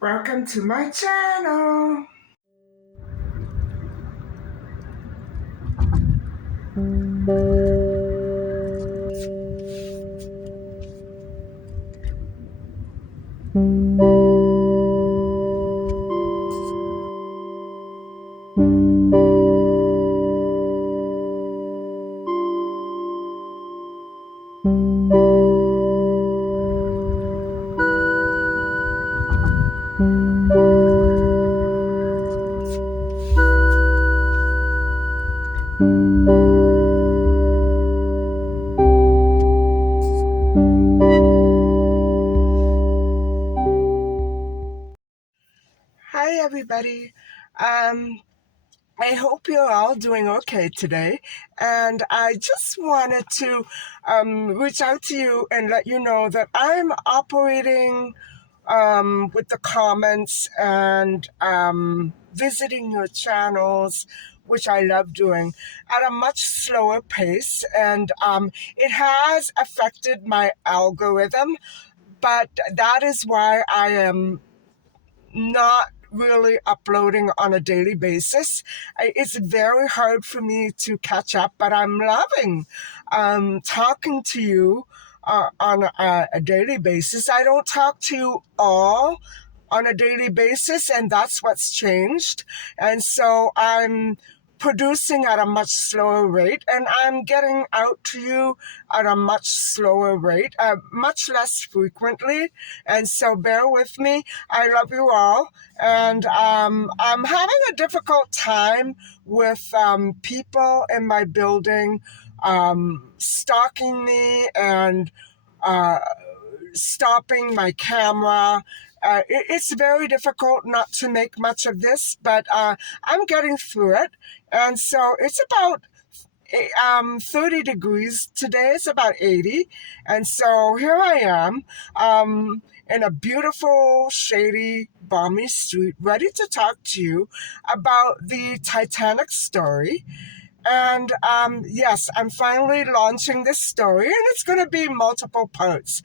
Welcome to my channel. Hi everybody. Um, I hope you're all doing okay today. And I just wanted to reach out to you and let you know that I'm operating with the comments and visiting your channels, which I love doing, at a much slower pace. And it has affected my algorithm, but that is why I am not really uploading on a daily basis. It's very hard for me to catch up, but I'm loving talking to you on a daily basis. I don't talk to you all on a daily basis, and that's what's changed. And so I'm producing at a much slower rate, and I'm getting out to you at a much slower rate, much less frequently. And so bear with me. I love you all. And I'm having a difficult time with people in my building stalking me and uh, stopping my camera. It's very difficult not to make much of this, but I'm getting through it. And so it's about 30 degrees. Today it's about 80. And so here I am in a beautiful, shady, balmy street, ready to talk to you about the Titanic story. And yes, I'm finally launching this story, and it's going to be multiple parts.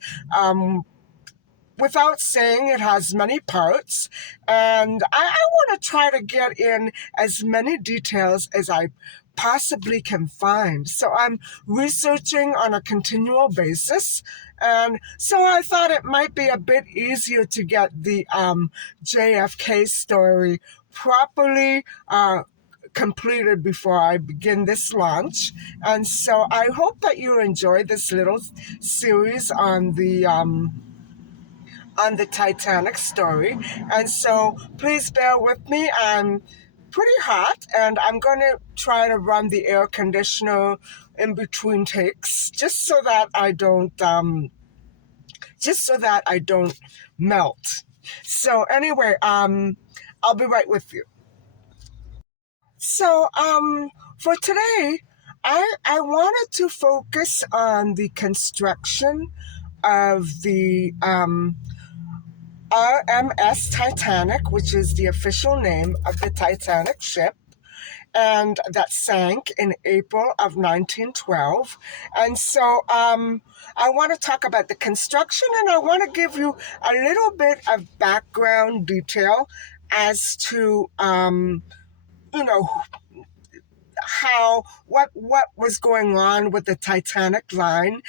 Without saying, it has many parts, and I want to try to get in as many details as I possibly can find. So I'm researching on a continual basis, and so I thought it might be a bit easier to get the JFK story properly completed before I begin this launch. And so I hope that you enjoy this little series on the Titanic story. And so please bear with me. I'm pretty hot, and I'm going to try to run the air conditioner in between takes, just so that I don't melt. So anyway, I'll be right with you. So for today, I wanted to focus on the construction of the RMS Titanic, which is the official name of the Titanic ship, and that sank in April of 1912. And so I want to talk about the construction, and I want to give you a little bit of background detail as to, you know, what was going on with the Titanic line,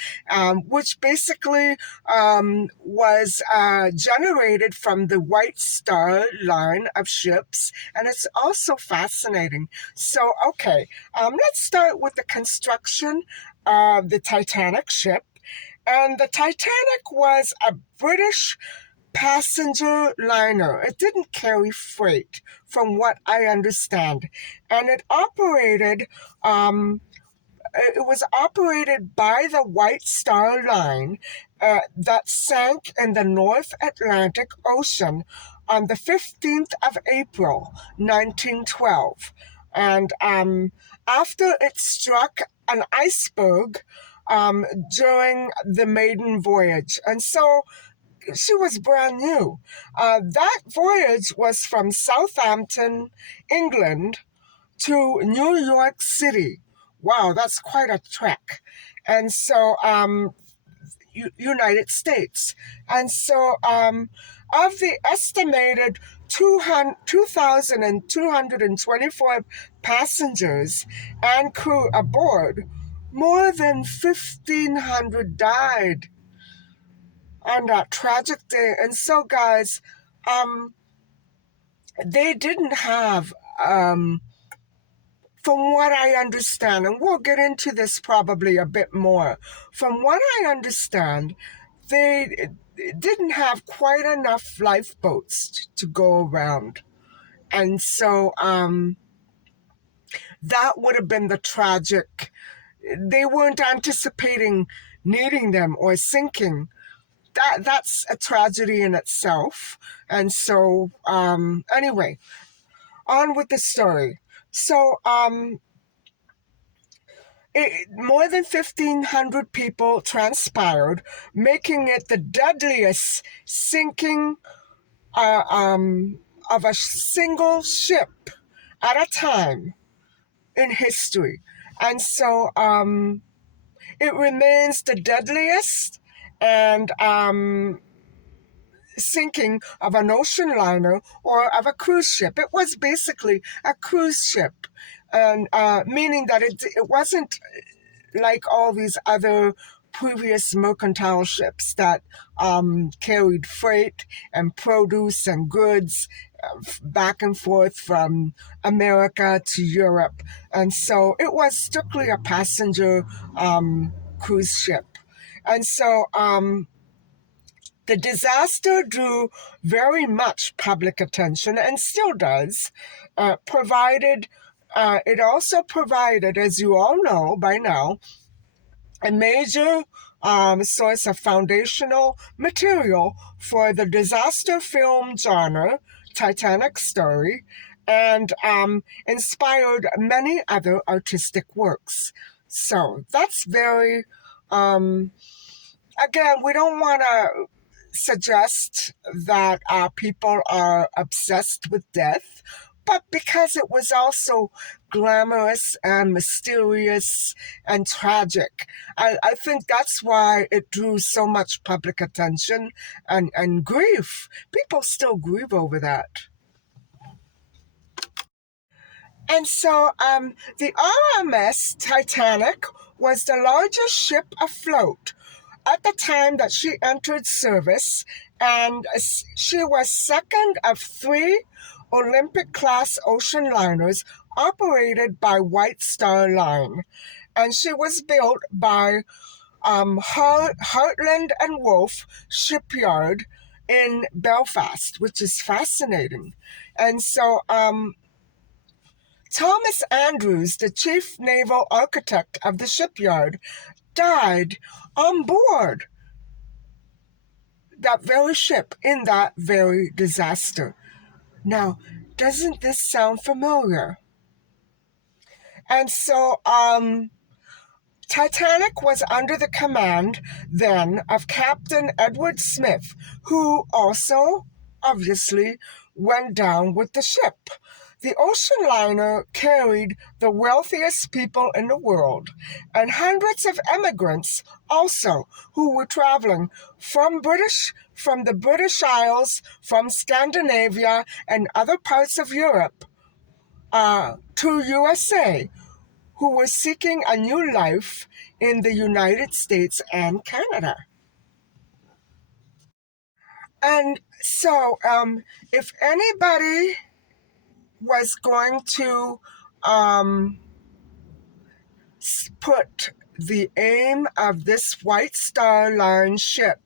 which basically was generated from the White Star line of ships, and it's also fascinating. So, okay, let's start with the construction of the Titanic ship. And the Titanic was a British passenger liner. It didn't carry freight, from what I understand. And it was operated by the White Star Line that sank in the North Atlantic Ocean on the 15th of April, 1912. And after it struck an iceberg during the maiden voyage. And so she was brand new. That voyage was from Southampton, England, to New York City. Wow, that's quite a trek. And so, United States. And so, of the estimated 2,224 passengers and crew aboard, more than 1,500 died on that tragic day. And so, guys, they didn't have, from what I understand, and we'll get into this probably a bit more, from what I understand, they didn't have quite enough lifeboats to go around. And so that would have been the tragic. They weren't anticipating needing them or sinking. That's a tragedy in itself. And so anyway, on with the story. So more than 1,500 people transpired, making it the deadliest sinking of a single ship at a time in history. And so it remains the deadliest and sinking of an ocean liner or of a cruise ship. It was basically a cruise ship, and meaning that it wasn't like all these other previous mercantile ships that carried freight and produce and goods back and forth from America to Europe. And so it was strictly a passenger cruise ship. And so the disaster drew very much public attention and still does, it also provided, as you all know by now, a major source of foundational material for the disaster film genre, Titanic story, and inspired many other artistic works. So that's very, again, we don't want to suggest that people are obsessed with death, but because it was also glamorous and mysterious and tragic. I think that's why it drew so much public attention and grief. People still grieve over that. And so the RMS Titanic was the largest ship afloat at the time that she entered service, and she was second of three Olympic-class ocean liners operated by White Star Line. And she was built by Heartland and Wolff Shipyard in Belfast, which is fascinating. And so Thomas Andrews, the chief naval architect of the shipyard, died on board that very ship in that very disaster. Now, doesn't this sound familiar? And so, Titanic was under the command then of Captain Edward Smith, who also obviously went down with the ship. The ocean liner carried the wealthiest people in the world and hundreds of immigrants also who were traveling from the British Isles, from Scandinavia and other parts of Europe to USA, who were seeking a new life in the United States and Canada. And so if anybody was going to put the aim of this White Star Line ship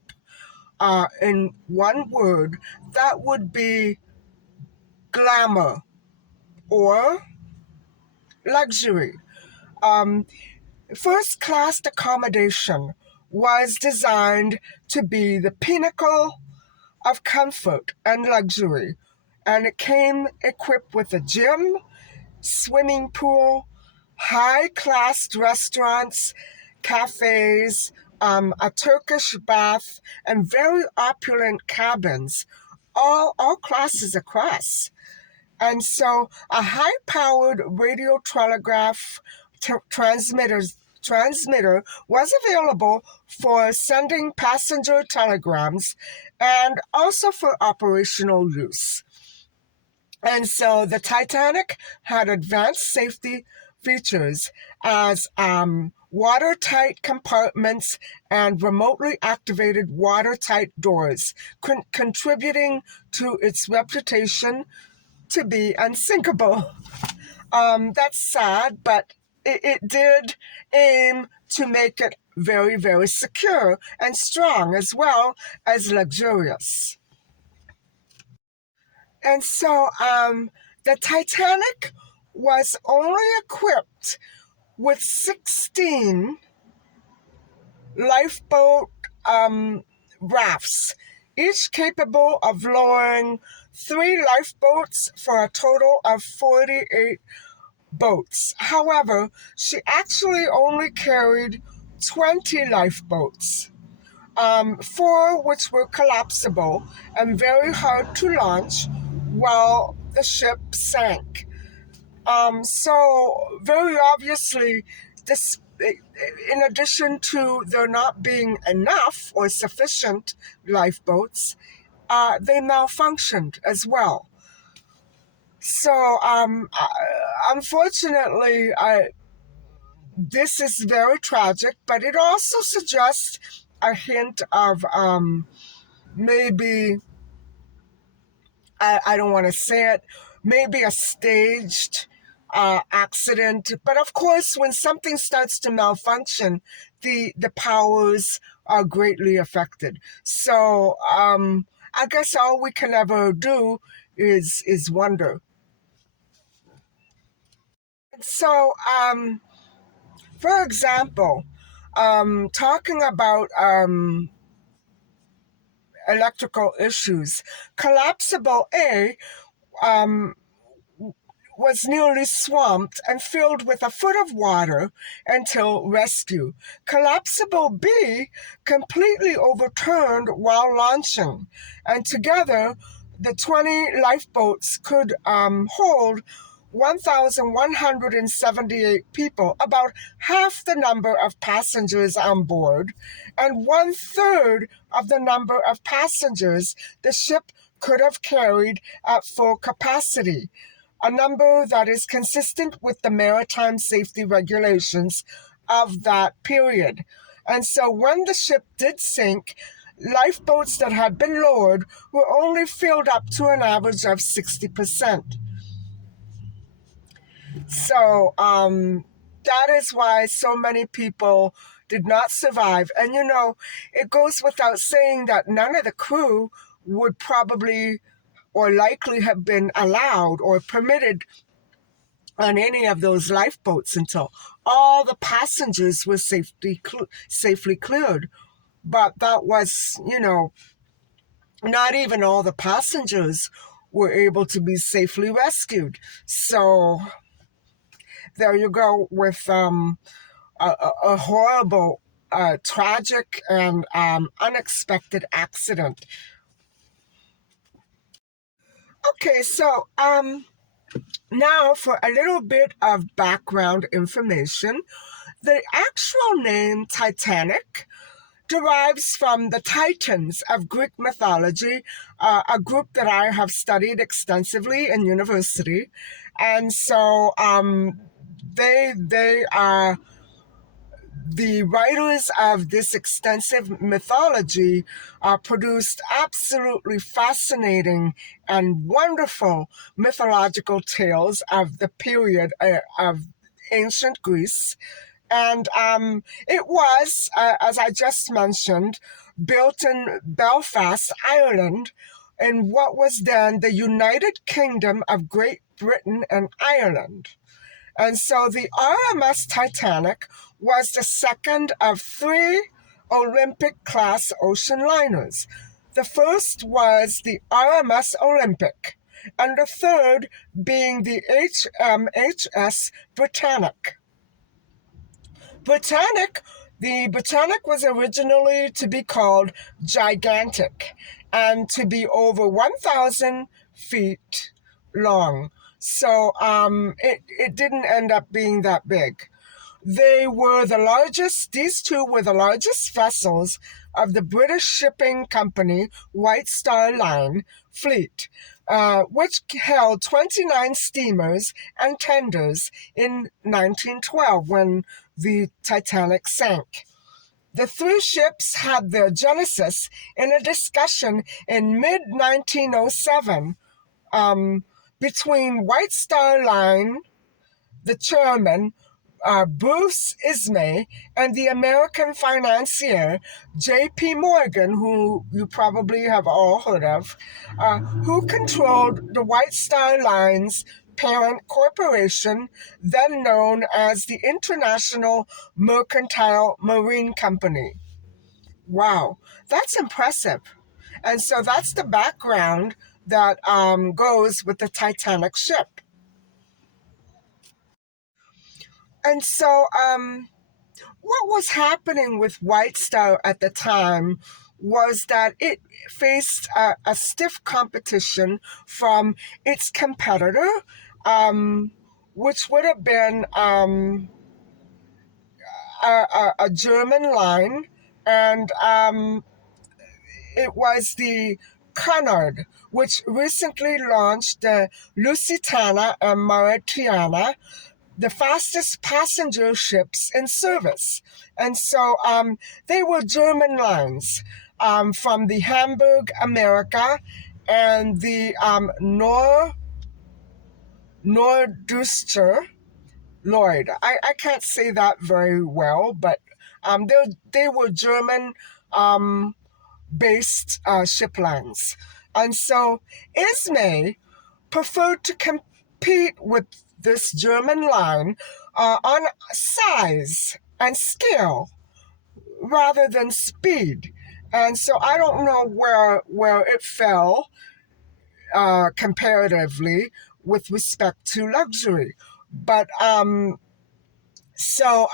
in one word, that would be glamour or luxury. Um, First class accommodation was designed to be the pinnacle of comfort and luxury, and it came equipped with a gym, swimming pool, high class restaurants, cafes, a Turkish bath, and very opulent cabins, all classes across. And so a high powered radio telegraph transmitter was available for sending passenger telegrams and also for operational use. And so the Titanic had advanced safety features as watertight compartments and remotely activated watertight doors, contributing to its reputation to be unsinkable. That's sad, but it did aim to make it very, very secure and strong as well as luxurious. And so the Titanic was only equipped with 16 lifeboat rafts, each capable of lowering 3 lifeboats for a total of 48 boats. However, she actually only carried 20 lifeboats, 4 which were collapsible and very hard to launch while the ship sank. So very obviously, this, in addition to there not being enough or sufficient lifeboats, they malfunctioned as well. So unfortunately, this is very tragic, but it also suggests a hint of maybe, I don't want to say it, maybe a staged accident. But of course, when something starts to malfunction, the powers are greatly affected. So I guess all we can ever do is wonder. So, for example, talking about electrical issues, collapsible A um, was nearly swamped and filled with a foot of water until rescue. Collapsible B completely overturned while launching, and together the 20 lifeboats could hold 1,178 people, about half the number of passengers on board, and one-third of the number of passengers the ship could have carried at full capacity, a number that is consistent with the maritime safety regulations of that period. And so when the ship did sink, lifeboats that had been lowered were only filled up to an average of 60%. So that is why so many people did not survive. And it goes without saying that none of the crew would probably or likely have been allowed or permitted on any of those lifeboats until all the passengers were safely cleared. But that was, not even all the passengers were able to be safely rescued. So there you go with a horrible, tragic, and unexpected accident. Okay, so now for a little bit of background information. The actual name Titanic derives from the Titans of Greek mythology, a group that I have studied extensively in university. And so they are the writers of this extensive mythology, produced absolutely fascinating and wonderful mythological tales of the period of ancient Greece. And it was, as I just mentioned, built in Belfast, Ireland, in what was then the United Kingdom of Great Britain and Ireland. And so the RMS Titanic was the second of three Olympic-class ocean liners. The first was the RMS Olympic, and the third being the HMHS Britannic. Britannic, the Britannic was originally to be called Gigantic and to be over 1,000 feet long. So it didn't end up being that big. These two were the largest vessels of the British shipping company White Star Line fleet, which held 29 steamers and tenders in 1912 when the Titanic sank. The three ships had their genesis in a discussion in mid-1907 between White Star Line, the chairman, Bruce Ismay, and the American financier J.P. Morgan, who you probably have all heard of, who controlled the White Star Line's parent corporation, then known as the International Mercantile Marine Company. Wow, that's impressive. And so that's the background that goes with the Titanic ship. And so what was happening with White Star at the time was that it faced a stiff competition from its competitor, which would have been a German line, and it was the Cunard, which recently launched the Lusitania and Mauretania, the fastest passenger ships in service. And so they were German lines from the Hamburg, America, and the Norddeutscher Lloyd. I can't say that very well, but they were German based ship lines. And so Ismay preferred to compete with this German line on size and scale rather than speed. And so I don't know where it fell comparatively with respect to luxury. But so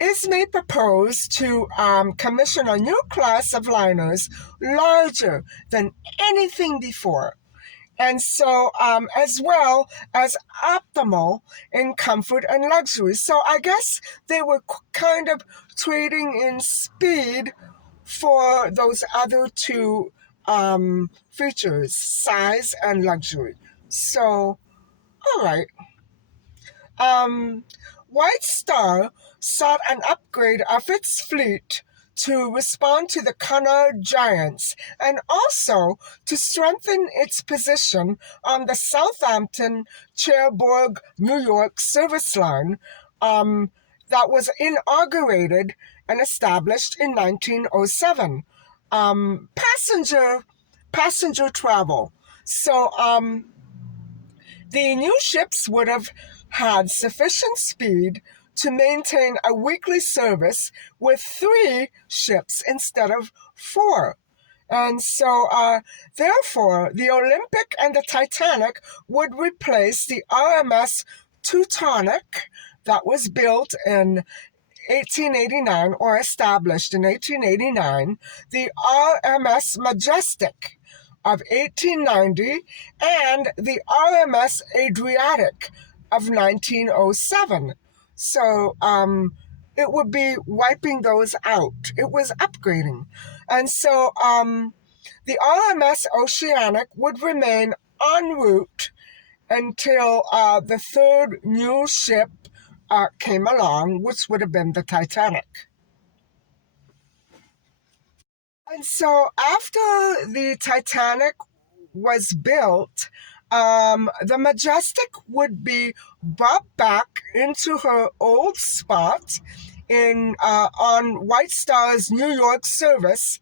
Ismay proposed to commission a new class of liners larger than anything before, and so as well as optimal in comfort and luxury. So I guess they were kind of trading in speed for those other two features, size and luxury. So, all right. Um, White Star sought an upgrade of its fleet to respond to the Cunard Giants and also to strengthen its position on the Southampton Cherbourg New York service line that was inaugurated and established in 1907. Passenger travel. So the new ships would have had sufficient speed to maintain a weekly service with three ships instead of four. And so, therefore, the Olympic and the Titanic would replace the RMS Teutonic that was built in 1889 or established in 1889, the RMS Majestic of 1890, and the RMS Adriatic of 1907. So it would be wiping those out. It was upgrading. And so the RMS Oceanic would remain en route until the third new ship came along, which would have been the Titanic. And so after the Titanic was built, the Majestic would be brought back into her old spot in on White Star's New York service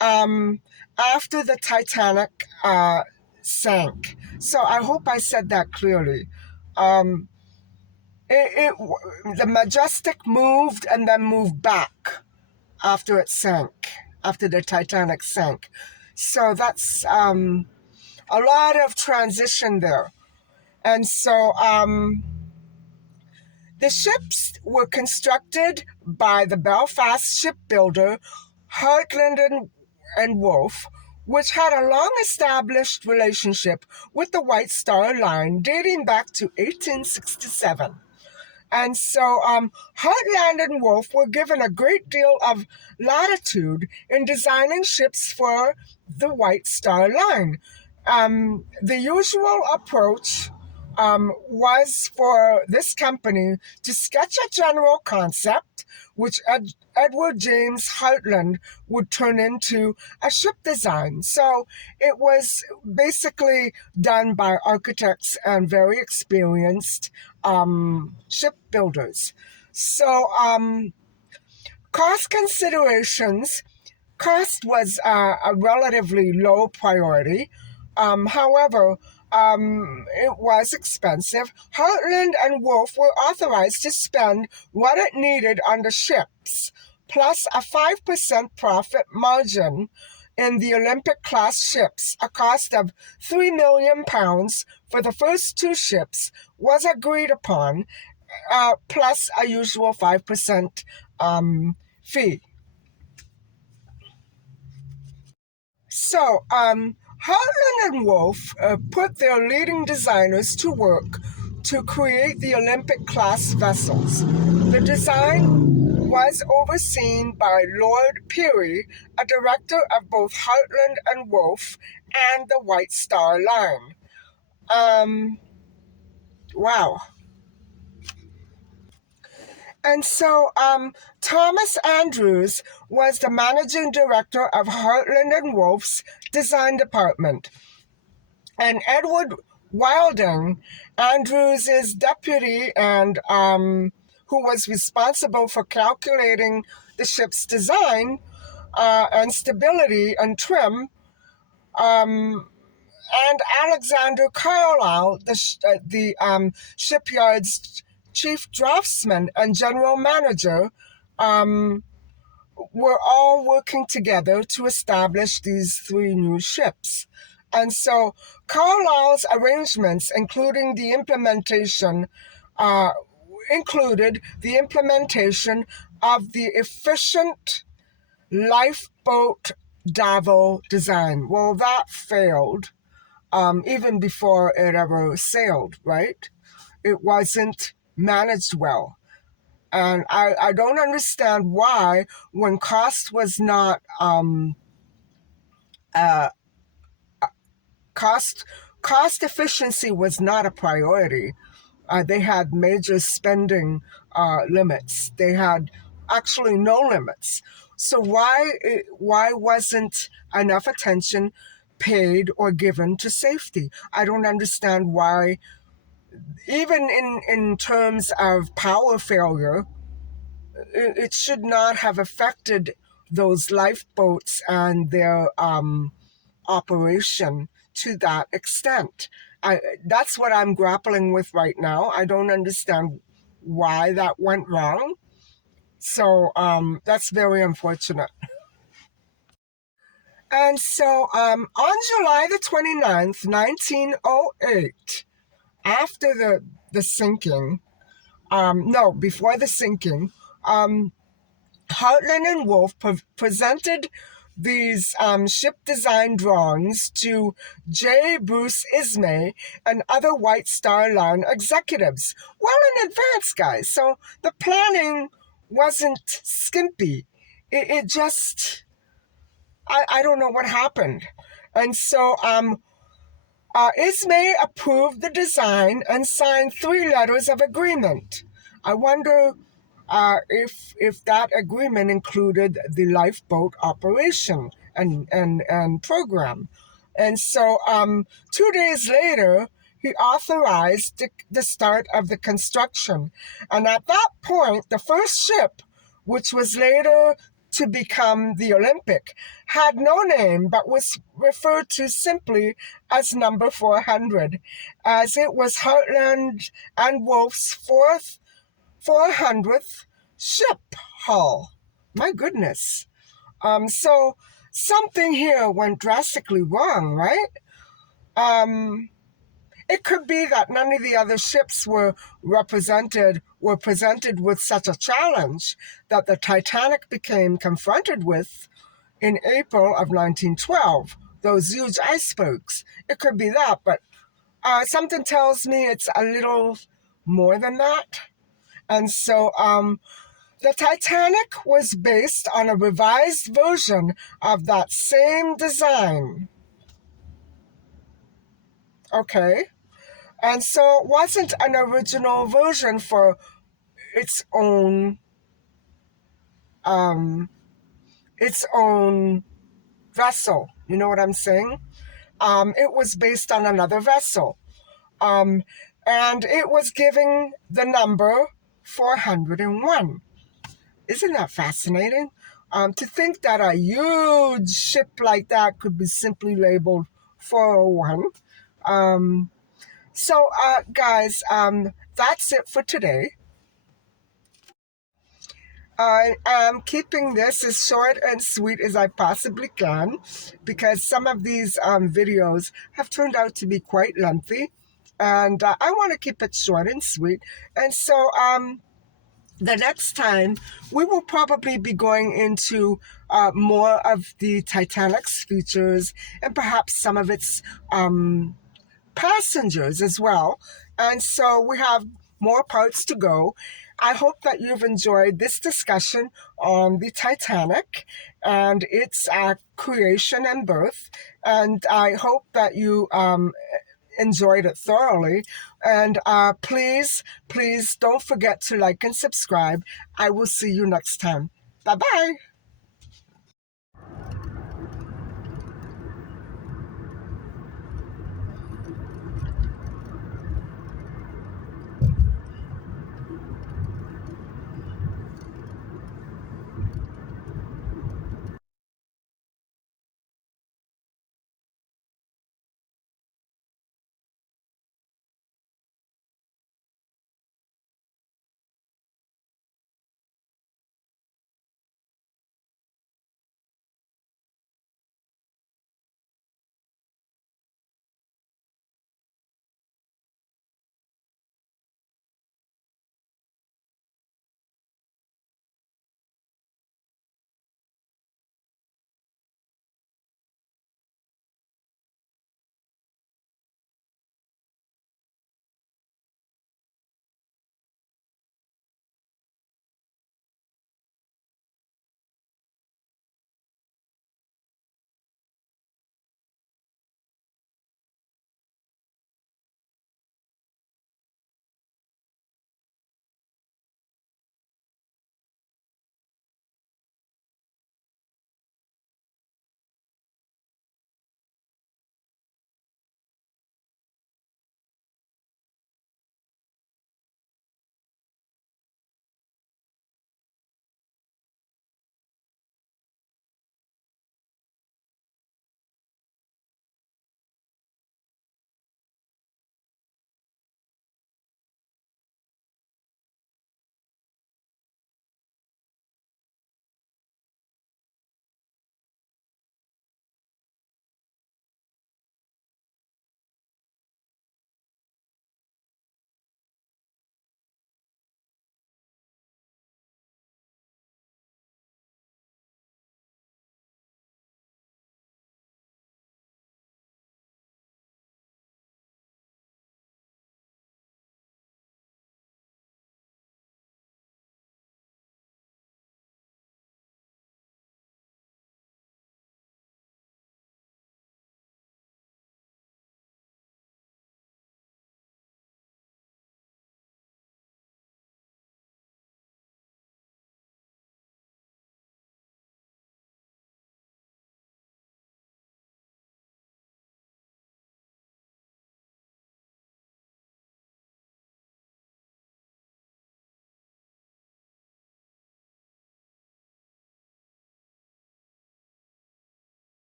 after the Titanic sank. So I hope I said that clearly. Um, the Majestic moved and then moved back after it sank, after the Titanic sank. So that's a lot of transition there. And so the ships were constructed by the Belfast shipbuilder Hartland and Wolff, which had a long-established relationship with the White Star Line dating back to 1867. And so Hartland and Wolff were given a great deal of latitude in designing ships for the White Star Line. The usual approach was for this company to sketch a general concept, which Edward James Hartland would turn into a ship design. So it was basically done by architects and very experienced shipbuilders. So cost considerations, cost was a relatively low priority. However, it was expensive. Hartland and Wolff were authorized to spend what it needed on the ships, plus a 5% profit margin in the Olympic class ships. A cost of £3 million for the first two ships was agreed upon, plus a usual 5% fee. So, Hartland and Wolff put their leading designers to work to create the Olympic class vessels. The design was overseen by Lord Peary, a director of both Hartland and Wolff and the White Star Line. Wow. And so Thomas Andrews was the managing director of Hartland and Wolff's design department. And Edward Wilding, Andrews' deputy and who was responsible for calculating the ship's design and stability and trim, and Alexander Carlisle, the shipyard's chief draftsman and general manager, were all working together to establish these three new ships. And so Carlisle's arrangements, included the implementation of the efficient lifeboat davil design. Well, that failed even before it ever sailed, right? It wasn't managed well. And I don't understand why, when cost was not cost efficiency was not a priority. They had major spending limits. They had actually no limits. So why wasn't enough attention paid or given to safety? I don't understand why, even in terms of power failure, it should not have affected those lifeboats and their operation to that extent. That's what I'm grappling with right now. I don't understand why that went wrong. So that's very unfortunate. And so on July the 29th, 1908, after the sinking, no, before the sinking, Hartland and Wolff presented these ship design drawings to J. Bruce Ismay and other White Star Line executives well in advance, guys. So the planning wasn't skimpy. It just, I don't know what happened. And so Ismay approved the design and signed 3 letters of agreement. I wonder if that agreement included the lifeboat operation and program. And so 2 days later, he authorized the start of the construction. And at that point, the first ship which was later to become the Olympic, had no name but was referred to simply as number 400, as it was Hartland and Wolff's 400th ship hull. My goodness. So something here went drastically wrong, right? It could be that none of the other ships were presented with such a challenge that the Titanic became confronted with in April of 1912, those huge icebergs. It could be that, but something tells me it's a little more than that. And so the Titanic was based on a revised version of that same design. Okay. And so it wasn't an original version for its own um its own vessel. You know what I'm saying? It was based on another vessel. And it was giving the number 401. Isn't that fascinating? To think that a huge ship like that could be simply labeled 401. Guys, that's it for today. I am keeping this as short and sweet as I possibly can because some of these videos have turned out to be quite lengthy, and I want to keep it short and sweet. And so the next time we will probably be going into more of the Titanic's features and perhaps some of its passengers as well. And so we have more parts to go. I hope that you've enjoyed this discussion on the Titanic and its creation and birth. And I hope that you enjoyed it thoroughly. And please don't forget to like and subscribe. I will see you next time. Bye-bye.